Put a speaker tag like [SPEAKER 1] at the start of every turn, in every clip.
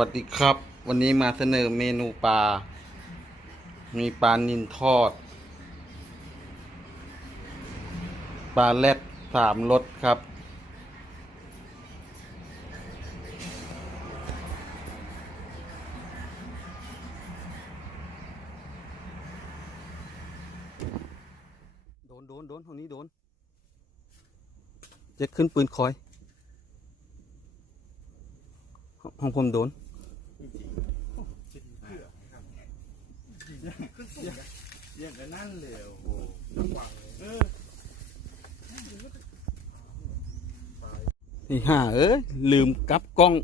[SPEAKER 1] วัสดีครับ วันนี้มาเสนอเมนูปลา มีปลานินทอด ปลาแรดสามรสครับ โดนโดนโดนทางนี้โดน จะขึ้นปืนคอยของ ผมโดน
[SPEAKER 2] อย่างกับนั่นเลยโอ้โหหวังเออ
[SPEAKER 1] นี่ห่าเอ้ยลืมกลับกล้อง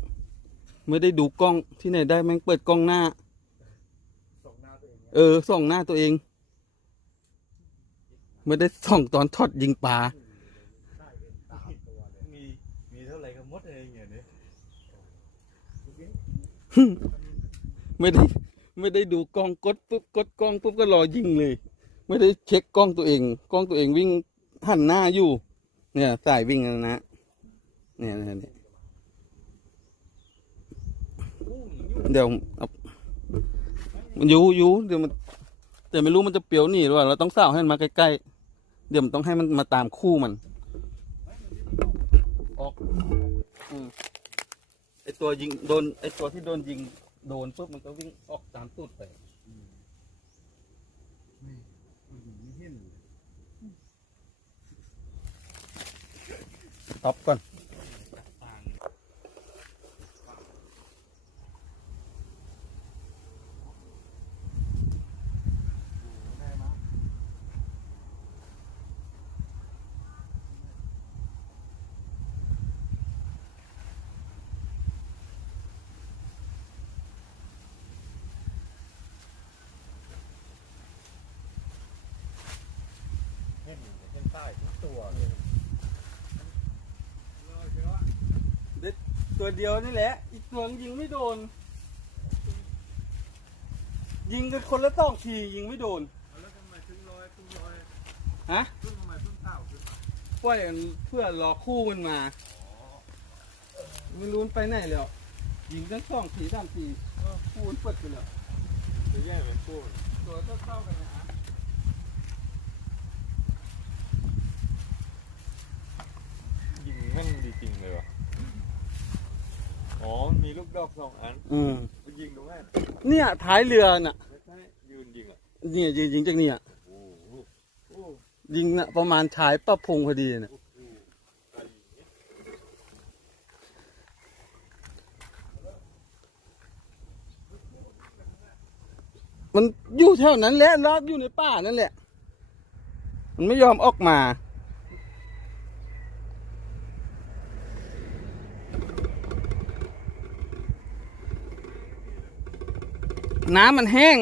[SPEAKER 1] ไม่ได้ดูกล้องที่ไหนได้แม่งเปิดกล้องหน้า
[SPEAKER 2] ส่งหน้าตัวเองเอ
[SPEAKER 1] อส่องหน้าตัวเอง ไม่ได้ส่องตอนทอดยิงปลา
[SPEAKER 2] ได้เป็นตามตัวเลยมีมีเท่าไหร่ก็หมดเองอย่างนี้
[SPEAKER 1] ไม่ได้ ไม่ได้ดูกล้องกดปุ๊บกดกล้องปุ๊บก็รอยิงเลย ไม่ได้เช็คกล้องตัวเอง กล้องตัวเองวิ่งหันหน้าอยู่ เนี่ยสายวิ่งนะเนี่ยเนี่ยเดี๋ยวอามันยูยูเดี๋ยวมันแต่ไม่รู้มันจะเปรียวหนีหรือเปล่าเราต้องสาวให้มันมาใกล้ๆเดี๋ยวมันต้องให้มันมาตามคู่มันออกอืมไอตัวยิงโดนไอตัวที่โดนยิง โดนปุ๊บมันก็วิ่งออกตามตูดไป
[SPEAKER 2] ไม่เห็นเลย
[SPEAKER 1] ต็อปก่อน
[SPEAKER 2] เห็นใต้ทุกตัวเลย
[SPEAKER 1] ตัวเดียวนี่แหละ อีกตัวยิงไม่โดน ยิงกันคนละสองทียิงไม่โดน
[SPEAKER 2] แล้วทำไมถึงลอยถึงลอย
[SPEAKER 1] ฮะ
[SPEAKER 2] ขึ้นทำไมเพิ่งเต้าขึ้นมา
[SPEAKER 1] ปล่อยกันเพื่อรอคู่มันมา ไม่รู้มันไปไหนแล้ว ยิงกันสองทีสามทีคู่มันเปิดไปแล้ว
[SPEAKER 2] จะแยกเป็นคู่
[SPEAKER 1] ตัวเท่าๆกันนะฮะ
[SPEAKER 2] ยิงแม่นดีจริง เลยวะอ๋อมันมีลูกดอกสองอัน
[SPEAKER 1] อืม
[SPEAKER 2] ไปยิงตรงนั้น
[SPEAKER 1] เนี่ยท้ายเรือน่ะ
[SPEAKER 2] ไม่ใช่ยืนยิงอะ
[SPEAKER 1] เนี่ยยิงยิงจากเนี่ย
[SPEAKER 2] โอ้โหโอ้
[SPEAKER 1] ยิงน่ะประมาณชายประพงพอดีน่ะ
[SPEAKER 2] โหไอ้อย่างเงี้ย
[SPEAKER 1] มันอยู่แถวนั้นแหละรอบอยู่ในป่านั่นแหละ มันไม่ยอมออกมา น้ำมันแห้ง